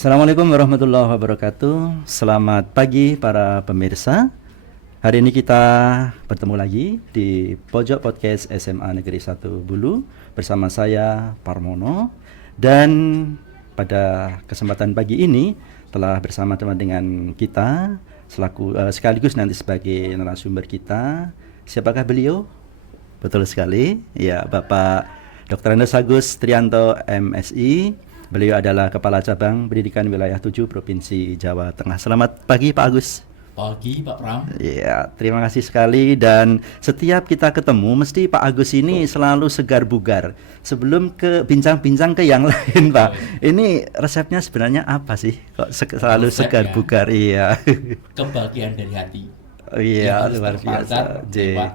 Assalamualaikum warahmatullahi wabarakatuh. Selamat pagi para pemirsa. Hari ini kita bertemu lagi di pojok podcast SMA Negeri 1 Bulu bersama saya Parmono, dan pada kesempatan pagi ini telah bersama-sama dengan kita sekaligus nanti sebagai narasumber kita. Siapakah beliau? Betul sekali, ya, Bapak Dr. Andes Agus Trianto MSI. Beliau adalah Kepala Cabang Pendidikan Wilayah 7 Provinsi Jawa Tengah. Selamat pagi Pak Agus. Pagi Pak Pram. Ya, terima kasih sekali. Dan setiap kita ketemu mesti Pak Agus ini selalu segar bugar. Sebelum ke bincang-bincang ke yang lain Pak, ini resepnya sebenarnya apa sih? Kok selalu segar bugar? Iya. Kebahagiaan dari hati. Oh, iya, luar biasa. Lewat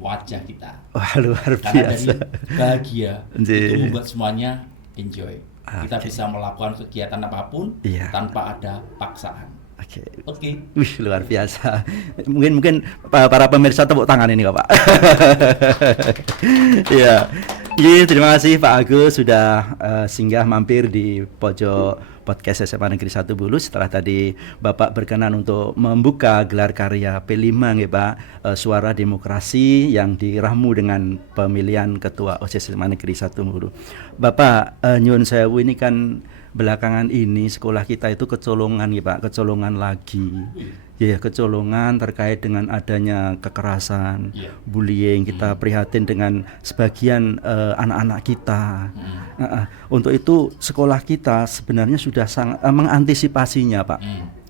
wajah kita. Wah, luar biasa. Karena dari bahagia itu membuat semuanya enjoy. Kita bisa melakukan kegiatan apapun tanpa ada paksaan. Oke. Wih, luar biasa. Mungkin para pemirsa tepuk tangan ini Pak. Iya. Terima kasih Pak Agus sudah singgah mampir di pojok podcast SMA Negeri 1 Bulu setelah tadi Bapak berkenan untuk membuka gelar karya P5 ya Pak, Suara Demokrasi yang diramu dengan pemilihan Ketua OSIS SMA Negeri 1 Bulu. Bapak, nyuwun sewu, ini kan belakangan ini sekolah kita itu kecolongan ya Pak, kecolongan lagi. Ya, kecolongan terkait dengan adanya kekerasan, bullying. Kita prihatin dengan sebagian anak-anak kita. Untuk itu sekolah kita sebenarnya sudah sangat mengantisipasinya Pak.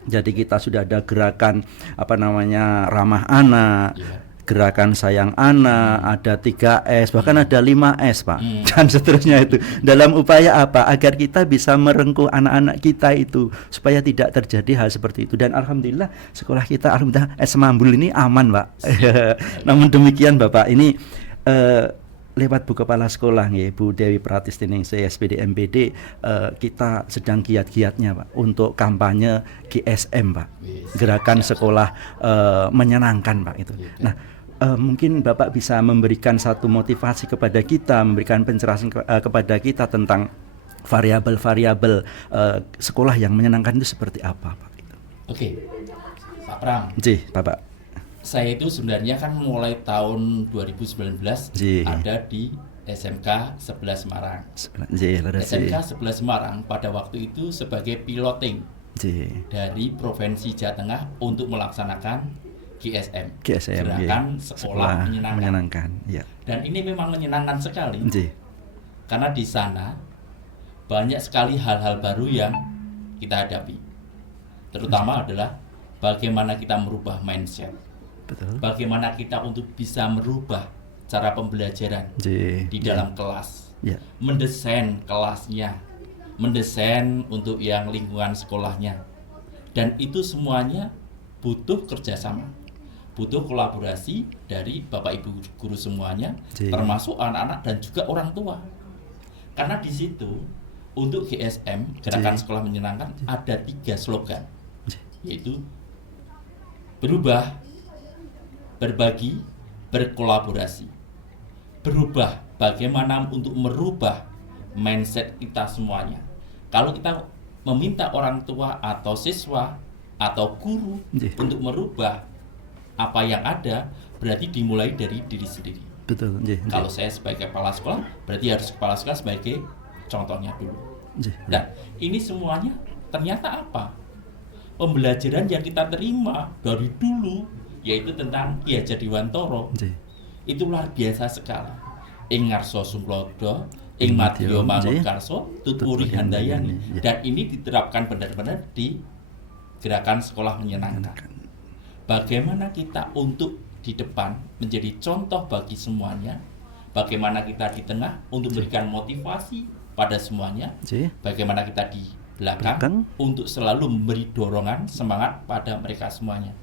Jadi kita sudah ada gerakan ramah anak, gerakan sayang anak, ada 3S, bahkan ada 5S Pak, dan seterusnya itu. Dalam upaya apa? Agar kita bisa merengkuh anak-anak kita itu supaya tidak terjadi hal seperti itu. Dan alhamdulillah sekolah kita, alhamdulillah SMA Bulu ini aman Pak. Namun demikian Bapak, ini lewat Bu Kepala Sekolah Bu Dewi Pratistiningsih SPD MPD, kita sedang giat-giatnya Pak untuk kampanye GSM Pak, gerakan sekolah menyenangkan Pak itu. Nah, mungkin Bapak bisa memberikan satu motivasi kepada kita, memberikan pencerahan kepada kita tentang variabel-variabel sekolah yang menyenangkan itu seperti apa Pak? Oke, Pak Pram. Bapak. Saya itu sebenarnya kan mulai tahun 2019 ada di SMK 11 Semarang. SMK 11 Semarang pada waktu itu sebagai piloting dari Provinsi Jawa Tengah untuk melaksanakan GSM, gerakan sekolah menyenangkan. Dan ini memang menyenangkan sekali. Karena di sana banyak sekali hal-hal baru yang kita hadapi. Terutama adalah bagaimana kita merubah mindset. Bagaimana kita untuk bisa merubah cara pembelajaran di dalam kelas, mendesain kelasnya, mendesain untuk yang lingkungan sekolahnya, dan itu semuanya butuh kerjasama, butuh kolaborasi dari Bapak Ibu guru semuanya, termasuk anak-anak dan juga orang tua. Karena di situ untuk GSM, gerakan sekolah menyenangkan, ada 3 slogan, yaitu berubah, berbagi, berkolaborasi. Berubah, bagaimana untuk merubah mindset kita semuanya. Kalau kita meminta orang tua atau siswa atau guru untuk merubah apa yang ada, berarti dimulai dari diri sendiri. Kalau saya sebagai kepala sekolah, berarti harus kepala sekolah sebagai contohnya dulu. Dan ini semuanya ternyata apa? Pembelajaran yang kita terima dari dulu, yaitu tentang Ki Hajar Dewantara, itu luar biasa sekali. Ing ngarsa Sunglodo, ing madya manungkarsa, tuturi handayani. Dan ini diterapkan benar-benar di gerakan sekolah menyenangkan. Bagaimana kita untuk di depan menjadi contoh bagi semuanya, bagaimana kita di tengah untuk memberikan motivasi pada semuanya, bagaimana kita di belakang untuk selalu memberi dorongan, semangat pada mereka semuanya.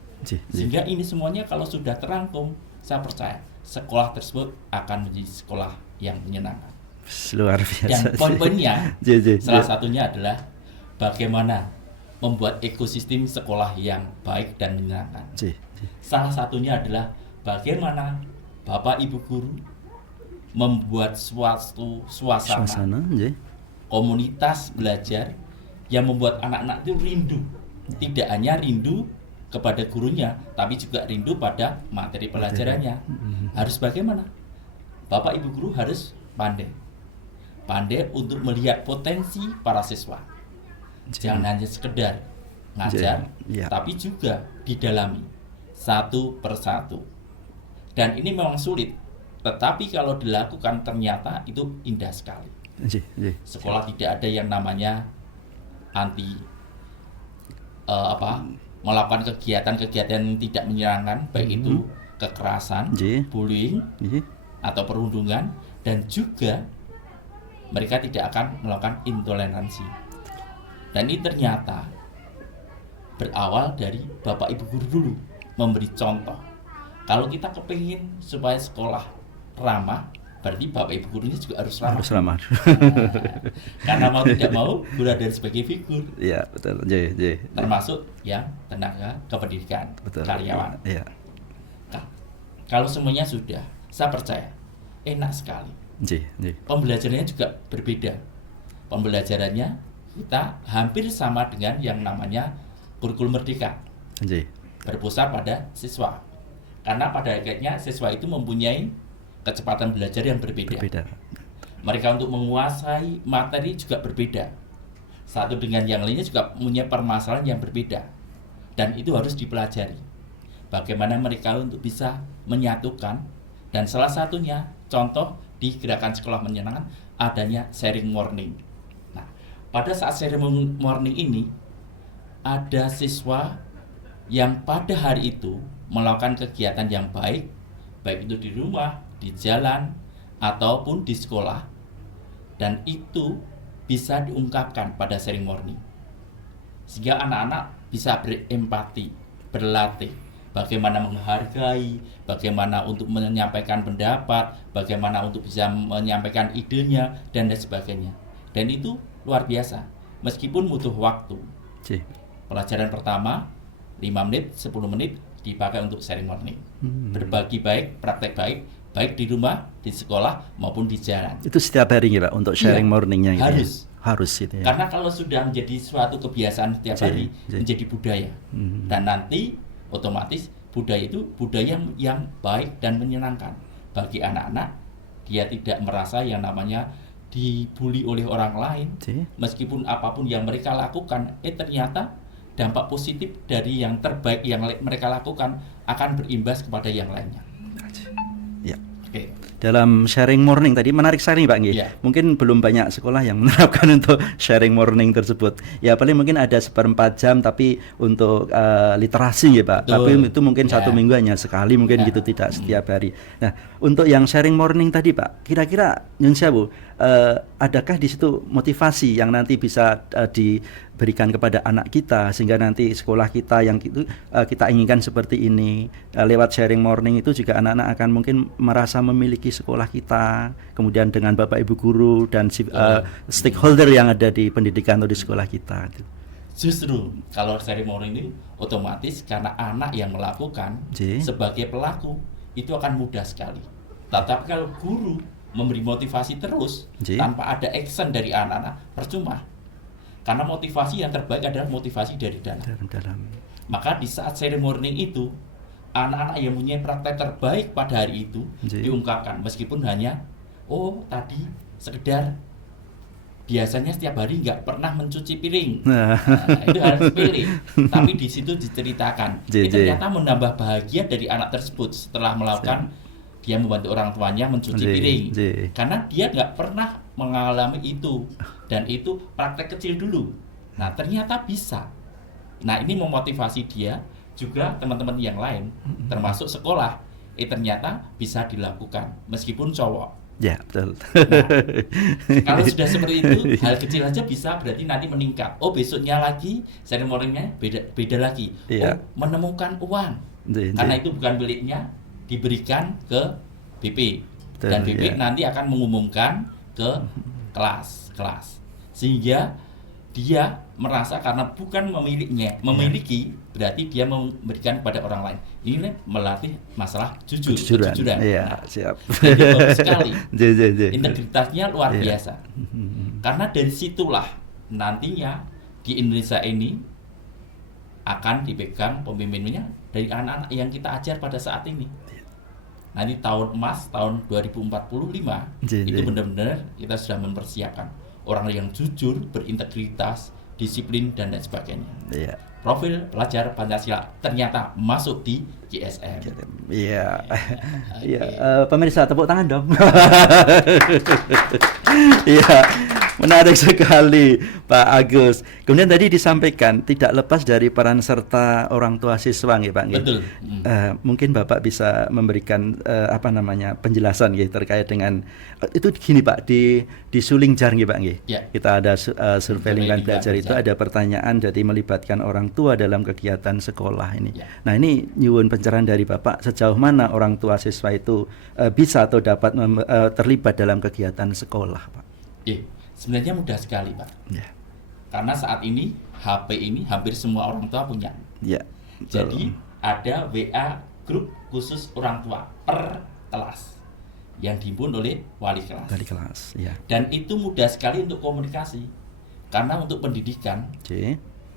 Sehingga ini semuanya kalau sudah terangkum, saya percaya sekolah tersebut akan menjadi sekolah yang menyenangkan. Luar biasa. Dan poin-poinnya salah satunya adalah bagaimana membuat ekosistem sekolah yang baik dan menyenangkan. Salah satunya adalah bagaimana Bapak Ibu guru membuat suatu suasana komunitas belajar yang membuat anak-anak itu rindu. Tidak hanya rindu kepada gurunya, tapi juga rindu pada materi pelajarannya. Harus bagaimana? Bapak Ibu guru harus pandai untuk melihat potensi para siswa. Jangan hanya sekedar ngajar, tapi juga didalami satu persatu. Dan ini memang sulit, tetapi kalau dilakukan ternyata itu indah sekali. Sekolah tidak ada yang namanya anti melakukan kegiatan-kegiatan yang tidak menyenangkan, baik itu kekerasan, bullying, atau perundungan, dan juga mereka tidak akan melakukan intoleransi. Dan ini ternyata berawal dari Bapak Ibu guru dulu memberi contoh. Kalau kita kepingin supaya sekolah ramah, berarti Bapak Ibu gurunya juga harus ramah. Karena mau tidak mau guru ada sebagai figur. Iya, betul. Termasuk yang tenaga kependidikan, betul, karyawan. Iya. Nah, kalau semuanya sudah, saya percaya enak sekali. Pembelajarannya juga berbeda. Pembelajarannya kita hampir sama dengan yang namanya kurikulum merdeka. Berpusat pada siswa. Karena pada akhirnya siswa itu mempunyai kecepatan belajar yang berbeda. Mereka untuk menguasai materi juga berbeda. Satu dengan yang lainnya juga punya permasalahan yang berbeda. Dan itu harus dipelajari. Bagaimana mereka untuk bisa menyatukan. Dan salah satunya contoh di gerakan sekolah menyenangkan adanya sharing morning. Nah, pada saat sharing morning ini ada siswa yang pada hari itu melakukan kegiatan yang baik itu di rumah, di jalan, ataupun di sekolah, dan itu bisa diungkapkan pada sharing morning, sehingga anak-anak bisa berempati, berlatih bagaimana menghargai, bagaimana untuk menyampaikan pendapat, bagaimana untuk bisa menyampaikan idenya, dan lain sebagainya. Dan itu luar biasa, meskipun butuh waktu. Pelajaran pertama 5 menit, 10 menit dipakai untuk sharing morning. Berbagi baik, praktek baik di rumah, di sekolah, maupun di jalan. Itu setiap hari ya Pak, untuk sharing morningnya gitu. Harus itu ya. Karena kalau sudah menjadi suatu kebiasaan setiap hari, menjadi budaya. Dan nanti otomatis budaya itu budaya yang baik dan menyenangkan bagi anak-anak. Dia tidak merasa yang namanya dibully oleh orang lain. Meskipun apapun yang mereka lakukan, ternyata dampak positif dari yang terbaik yang mereka lakukan akan berimbas kepada yang lainnya. Ya. Oke. Dalam sharing morning tadi menarik sekali Pak Nggih. Mungkin belum banyak sekolah yang menerapkan untuk sharing morning tersebut. Ya paling mungkin ada 1/4 jam tapi untuk literasi ya Pak. Betul. Tapi itu mungkin satu minggu hanya sekali mungkin gitu, tidak setiap hari. Nah, untuk yang sharing morning tadi Pak, kira-kira Nyun Sewu, adakah di situ motivasi yang nanti bisa diberikan kepada anak kita sehingga nanti sekolah kita yang itu kita inginkan seperti ini, lewat sharing morning itu juga anak-anak akan mungkin merasa memiliki sekolah kita, kemudian dengan Bapak Ibu guru dan stakeholder yang ada di pendidikan atau di sekolah kita. Justru kalau sharing morning ini otomatis karena anak yang melakukan sebagai pelaku itu akan mudah sekali. Tetapi kalau guru memberi motivasi terus tanpa ada action dari anak-anak, percuma. Karena motivasi yang terbaik adalah motivasi dari dalam. Maka di saat sharing morning itu, anak-anak yang punya praktek terbaik pada hari itu diungkapkan, meskipun hanya tadi sekedar biasanya setiap hari nggak pernah mencuci piring. Itu harus pilih. Tapi di situ diceritakan. Ternyata menambah bahagia dari anak tersebut setelah melakukan dia membantu orang tuanya mencuci piring. Karena dia nggak pernah mengalami itu. Dan itu praktek kecil dulu. Nah ternyata bisa. Nah ini memotivasi dia, juga teman-teman yang lain, termasuk sekolah. Ternyata bisa dilakukan meskipun cowok. Ya betul. Nah, kalau sudah seperti itu, hal kecil aja bisa berarti nanti meningkat. Besoknya lagi sharing morningnya beda lagi. Menemukan uang. Karena itu bukan miliknya, diberikan ke BP. Dan BP nanti akan mengumumkan ke kelas. Sehingga dia merasa karena bukan memiliki berarti dia memberikan kepada orang lain. Ini melatih masalah kejujuran. Iya, siap. Jadi bagus sekali. Integritasnya luar biasa. Karena dari situlah nantinya di Indonesia ini akan dipegang pemimpinnya dari anak-anak yang kita ajar pada saat ini. Nanti tahun emas tahun 2045 itu benar-benar kita sudah mempersiapkan orang yang jujur, berintegritas, disiplin dan lain sebagainya. Profil pelajar Pancasila ternyata masuk di GSM. Iya. Iya, pemirsa tepuk tangan dong. Iya, menarik sekali Pak Agus. Kemudian tadi disampaikan tidak lepas dari peran serta orang tua siswa nggih Pak nggih. Betul. Mungkin Bapak bisa memberikan penjelasan nggih terkait dengan itu gini Pak, di Sulingjar nggih Pak nggih. Ya. Kita ada survei lingkungan belajar itu ada pertanyaan jadi melibatkan orang tua dalam kegiatan sekolah ini. Ya. Nah, ini nyuwun pencerahan dari Bapak sejauh mana orang tua siswa itu bisa atau dapat terlibat dalam kegiatan sekolah, Pak? Sebenarnya mudah sekali, Pak. Ya. Karena saat ini HP ini hampir semua orang tua punya. Ya. Jadi ada WA grup khusus orang tua per kelas yang dihimpun oleh wali kelas. Wali kelas, ya. Dan itu mudah sekali untuk komunikasi. Karena untuk pendidikan,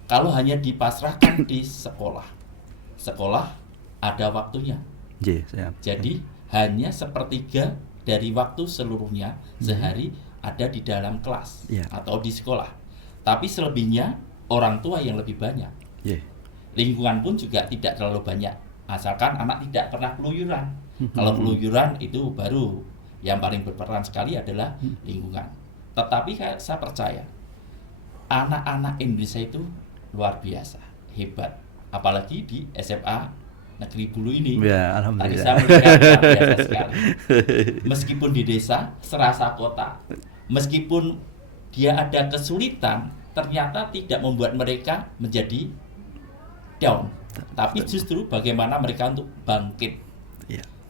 kalau hanya dipasrahkan di sekolah ada waktunya. Jadi hanya sepertiga dari waktu seluruhnya sehari ada di dalam kelas atau di sekolah. Tapi selebihnya orang tua yang lebih banyak. Lingkungan pun juga tidak terlalu banyak, asalkan anak tidak pernah keluyuran. Kalau keluyuran itu baru yang paling berperan sekali adalah lingkungan. Tetapi saya percaya anak-anak Indonesia itu luar biasa, hebat. Apalagi di SMA Negeri Bulu ini. Ya, alhamdulillah. Tadi saya melihat luar biasa sekali. Meskipun di desa serasa kota, meskipun dia ada kesulitan, ternyata tidak membuat mereka menjadi down. Tapi justru bagaimana mereka untuk bangkit.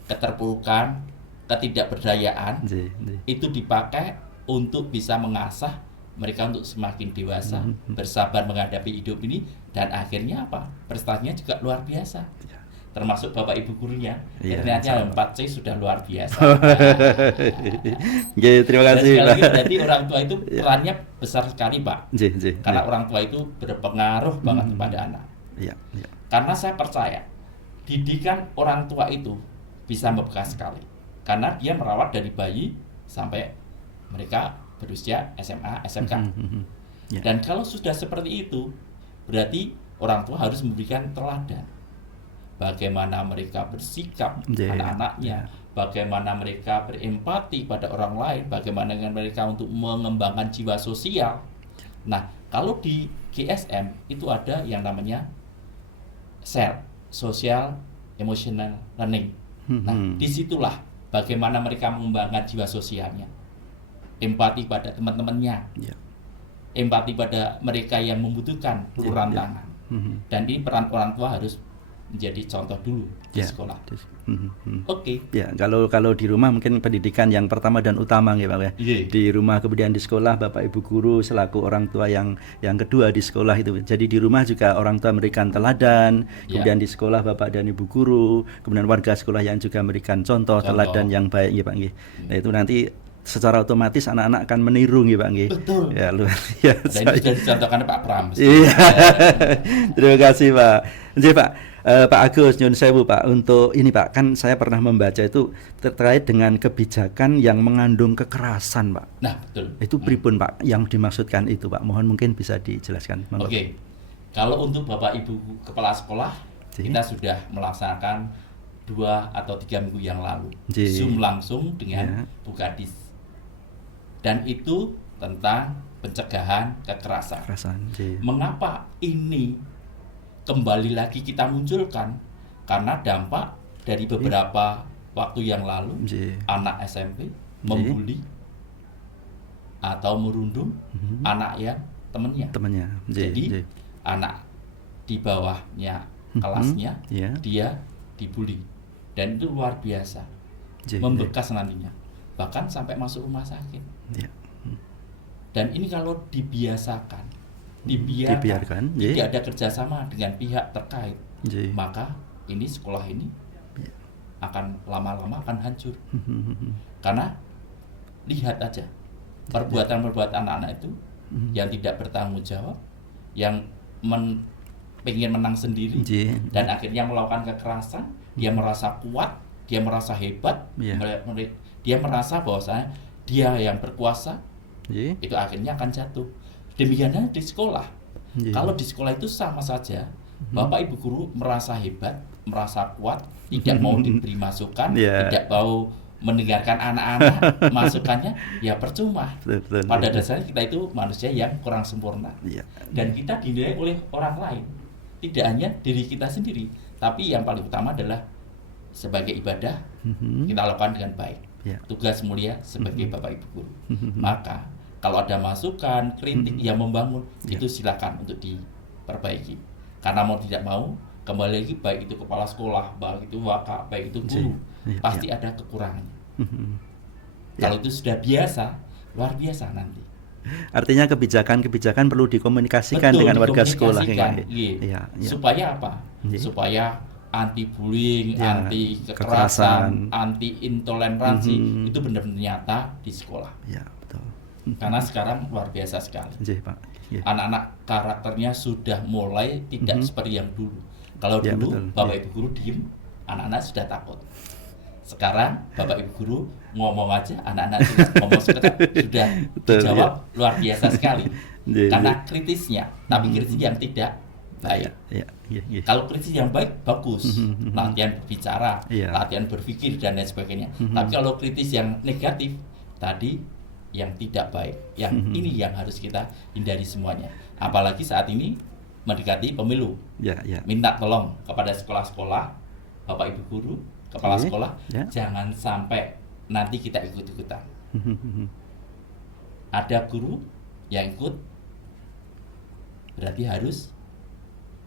Keterpurukan, ketidakberdayaan itu dipakai untuk bisa mengasah mereka untuk semakin dewasa, bersabar menghadapi hidup ini, dan akhirnya apa? Prestasinya juga luar biasa. Termasuk Bapak Ibu gurunya, ternyata 4C sudah luar biasa. Terima kasih. Dan sekali lagi, jadi orang tua itu perannya besar sekali, Pak. Karena orang tua itu berpengaruh banget kepada anak. Karena saya percaya didikan orang tua itu bisa membekas sekali. Karena dia merawat dari bayi sampai mereka berusia SMA, SMK. Dan kalau sudah seperti itu, berarti orang tua harus memberikan teladan. Bagaimana mereka bersikap anak-anaknya, bagaimana mereka berempati pada orang lain, bagaimana dengan mereka untuk mengembangkan jiwa sosial. Nah, kalau di GSM itu ada yang namanya SEL, Social Emotional Learning. Nah, disitulah bagaimana mereka mengembangkan jiwa sosialnya, empati pada teman-temannya, empati pada mereka yang membutuhkan uluran tangan. Dan ini peran orang tua harus menjadi contoh dulu di sekolah. Ya, kalau di rumah mungkin pendidikan yang pertama dan utama ya Pak ya. Di rumah, kemudian di sekolah Bapak Ibu guru selaku orang tua yang kedua di sekolah itu. Jadi di rumah juga orang tua memberikan teladan, kemudian di sekolah Bapak dan Ibu guru, kemudian warga sekolah yang juga memberikan contoh teladan yang baik ya Pak nggih. Nah, itu nanti secara otomatis anak-anak akan meniru nggih Pak nggih. Betul. Ya, luar biasa. Dan itu sudah dicontohkan Pak Pram. Iya. Terima kasih Pak. Jadi Pak Pak Agus, nyun sewu Pak, untuk ini Pak, kan saya pernah membaca itu terkait dengan kebijakan yang mengandung kekerasan Pak. Nah, betul. Itu pripun Pak yang dimaksudkan itu Pak? Mohon mungkin bisa dijelaskan. Oke. Kalau untuk Bapak Ibu Kepala Sekolah, kita sudah melaksanakan 2 atau 3 minggu yang lalu. Zoom langsung dengan Bukadis. Dan itu tentang pencegahan kekerasan. Mengapa ini kembali lagi kita munculkan? Karena dampak dari beberapa waktu yang lalu anak SMP membuli atau merundung anak yang temannya. Jadi anak di bawahnya kelasnya dia dibully, dan itu luar biasa, membekas nantinya, bahkan sampai masuk rumah sakit. Dan ini kalau dibiarkan, tidak ada kerjasama dengan pihak terkait, maka ini sekolah ini akan lama-lama akan hancur. Karena lihat aja perbuatan anak-anak itu yang tidak bertanggung jawab, yang pengen menang sendiri dan akhirnya melakukan kekerasan. Dia merasa kuat, dia merasa hebat, dia merasa bahwasanya dia yang berkuasa, itu akhirnya akan jatuh. Demikiannya di sekolah. Kalau di sekolah itu sama saja, Bapak Ibu guru merasa hebat, merasa kuat, tidak mau diberi masukan, tidak mau mendengarkan anak-anak masukannya, ya percuma. Pada dasarnya kita itu manusia yang kurang sempurna, dan kita dinilai oleh orang lain, tidak hanya diri kita sendiri, tapi yang paling utama adalah sebagai ibadah kita lakukan dengan baik. Tugas mulia sebagai Bapak Ibu guru. Maka kalau ada masukan, kritik yang membangun, itu silakan untuk diperbaiki. Karena mau tidak mau, kembali lagi baik itu kepala sekolah, baik itu waka, baik itu guru, pasti ada kekurangan. Kalau itu sudah biasa, luar biasa nanti. Artinya kebijakan-kebijakan perlu dikomunikasikan dengan warga sekolah. Supaya apa? Supaya anti bullying, anti kekerasan, anti intoleransi itu benar-benar nyata di sekolah. Betul. Karena sekarang luar biasa sekali. Pak. Anak-anak karakternya sudah mulai tidak seperti yang dulu. Kalau dulu Bapak Ibu guru diem, anak-anak sudah takut. Sekarang Bapak Ibu guru ngomong aja, anak-anak ngomong sudah dijawab luar biasa sekali. Karena kritisnya, tapi kritis yang tidak baik. Kalau kritis yang baik bagus, latihan berbicara, latihan berpikir dan lain sebagainya. Tapi kalau kritis yang negatif tadi, yang tidak baik, yang ini yang harus kita hindari semuanya. Apalagi saat ini mendekati pemilu. Minta tolong kepada sekolah-sekolah, Bapak Ibu guru, kepala sekolah, jangan sampai nanti kita ikut-ikutan. Ada guru yang ikut, berarti harus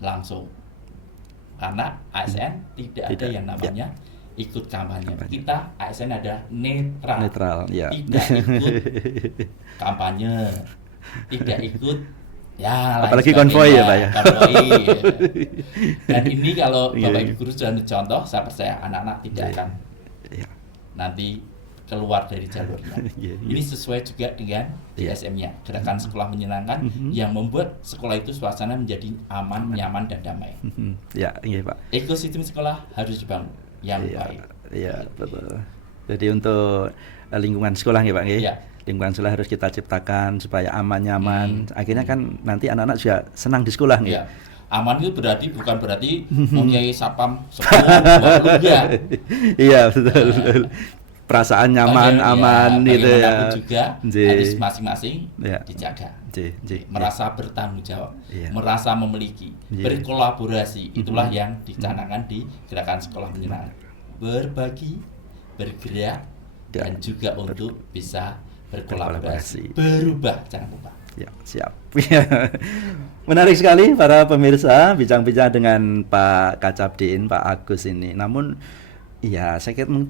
langsung. Karena ASN tidak ada yang namanya ikut kampanye. Kita ASN ada netral, tidak ikut kampanye, tidak ikut apalagi konvoi ya Pak ya. Dan ini kalau Bapak Ibu guru sudah contoh, saya percaya anak-anak tidak akan nanti keluar dari jalurnya. Ini sesuai juga dengan DSM-nya, Gerakan Sekolah Menyenangkan, yang membuat sekolah itu suasana menjadi aman, nyaman dan damai. Pak. Ekosistem sekolah harus dibangun yang baik. Betul. Jadi untuk lingkungan sekolah ya Pak. Lingkungan sekolah harus kita ciptakan supaya aman, nyaman. Akhirnya kan nanti anak-anak juga senang di sekolah nih. Aman itu bukan berarti mempunyai sapam 10, 20 ya. Iya betul. Perasaan nyaman, aman gitu ya. Juga harus masing-masing dijaga. Merasa bertanggung jawab, merasa memiliki, berkolaborasi. Itulah yang dicanangkan di Gerakan Sekolah Menyenangkan. Berbagi, bergerak, dan juga untuk bisa berkolaborasi. Berubah, jangan lupa. Siap. Menarik sekali para pemirsa bincang-bincang dengan Pak Kacapdin, Pak Agus ini. Namun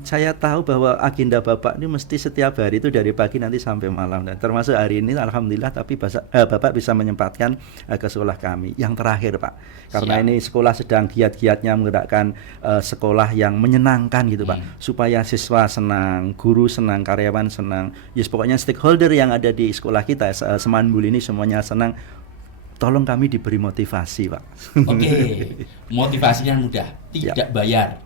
saya tahu bahwa agenda Bapak ini mesti setiap hari itu dari pagi nanti sampai malam, dan termasuk hari ini alhamdulillah tapi Bapak bisa menyempatkan ke sekolah kami. Yang terakhir Pak, karena ini sekolah sedang giat-giatnya menggerakkan sekolah yang menyenangkan gitu Pak, supaya siswa senang, guru senang, karyawan senang, pokoknya stakeholder yang ada di sekolah kita Semanbul ini semuanya senang. Tolong kami diberi motivasi Pak. Motivasinya mudah, tidak bayar.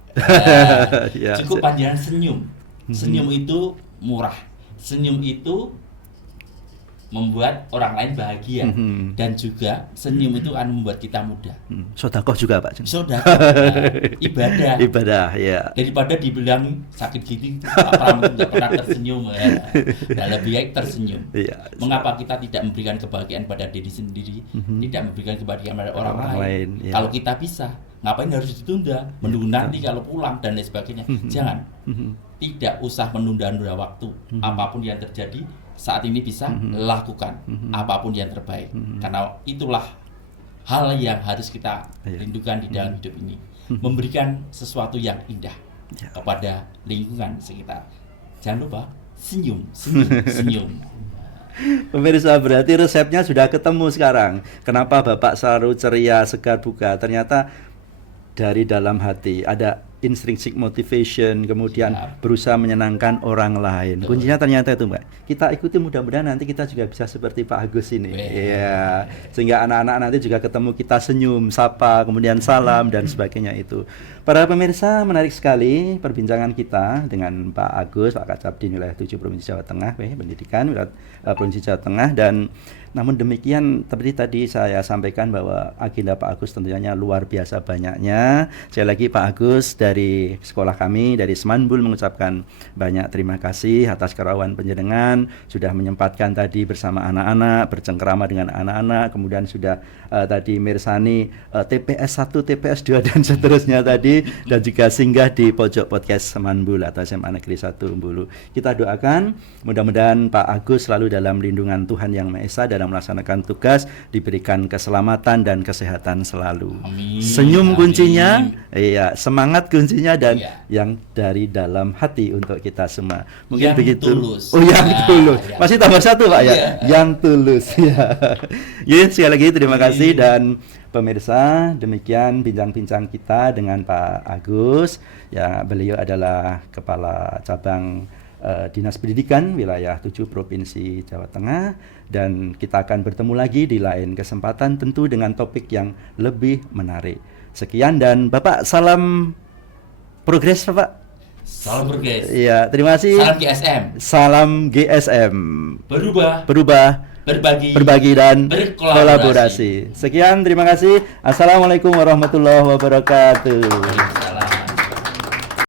Cukup panjangan senyum. Senyum itu murah. Senyum itu membuat orang lain bahagia, dan juga senyum itu akan membuat kita mudah. Sedekah juga Pak. Sedekah, ibadah. Daripada dibilang sakit gigi Pak Pram tidak pernah tersenyum, lebih baik tersenyum. Mengapa kita tidak memberikan kebahagiaan pada diri sendiri, tidak memberikan kebahagiaan pada orang lain? Kalau kita bisa, ngapain harus ditunda, menunggu nanti kalau pulang dan lain sebagainya? Jangan. Tidak usah menunda-nunda waktu. Apapun yang terjadi saat ini bisa lakukan apapun yang terbaik, karena itulah hal yang harus kita rindukan di dalam hidup ini, memberikan sesuatu yang indah kepada lingkungan sekitar. Jangan lupa senyum. Pemirsa, berarti resepnya sudah ketemu sekarang. Kenapa Bapak selalu ceria, segar, bugar? Ternyata dari dalam hati ada intrinsic motivation, kemudian Siap. berusaha menyenangkan orang lain. Betul. Kuncinya ternyata itu, Mbak. Kita ikuti, mudah-mudahan nanti kita juga bisa seperti Pak Agus ini. Iya. Sehingga anak-anak nanti juga ketemu kita senyum, sapa, kemudian salam dan sebagainya itu. Para pemirsa, menarik sekali perbincangan kita dengan Pak Agus, Pak Kacabdin wilayah 7 Provinsi Jawa Tengah, pendidikan wilayah Provinsi Jawa Tengah. Dan namun demikian seperti tadi saya sampaikan bahwa agenda Pak Agus tentunya luar biasa banyaknya. Sekali lagi Pak Agus dari sekolah kami, dari Semanbul mengucapkan banyak terima kasih atas kerawan panjenengan sudah menyempatkan tadi bersama anak-anak, bercengkerama dengan anak-anak, kemudian sudah tadi mirsani TPS 1, TPS 2 dan seterusnya tadi, dan juga singgah di pojok podcast Semanbul atau SMA Negeri 1 Bulu. Kita doakan mudah-mudahan Pak Agus selalu dalam lindungan Tuhan Yang Maha Esa dalam melaksanakan tugas, diberikan keselamatan dan kesehatan selalu. Amin. Senyum Amin. kuncinya, iya, semangat kuncinya, dan Iya. yang dari dalam hati untuk kita semua. Mungkin Yang begitu. tulus. Oh, yang Nah, tulus. ya. Masih tambah satu, Pak, ya. Iya. Yang tulus. Ya. Ya, sekali lagi terima kasih. Dan pemirsa, demikian bincang-bincang kita dengan Pak Agus. Ya, beliau adalah Kepala Cabang Dinas Pendidikan wilayah 7 Provinsi Jawa Tengah, dan kita akan bertemu lagi di lain kesempatan tentu dengan topik yang lebih menarik. Sekian, dan Bapak Salam salam progres, Bapak. progres. Iya, terima kasih. Salam GSM. Salam GSM. Berubah, Berbagi berkolaborasi. dan berkolaborasi. Sekian, terima kasih. Assalamualaikum warahmatullahi wabarakatuh.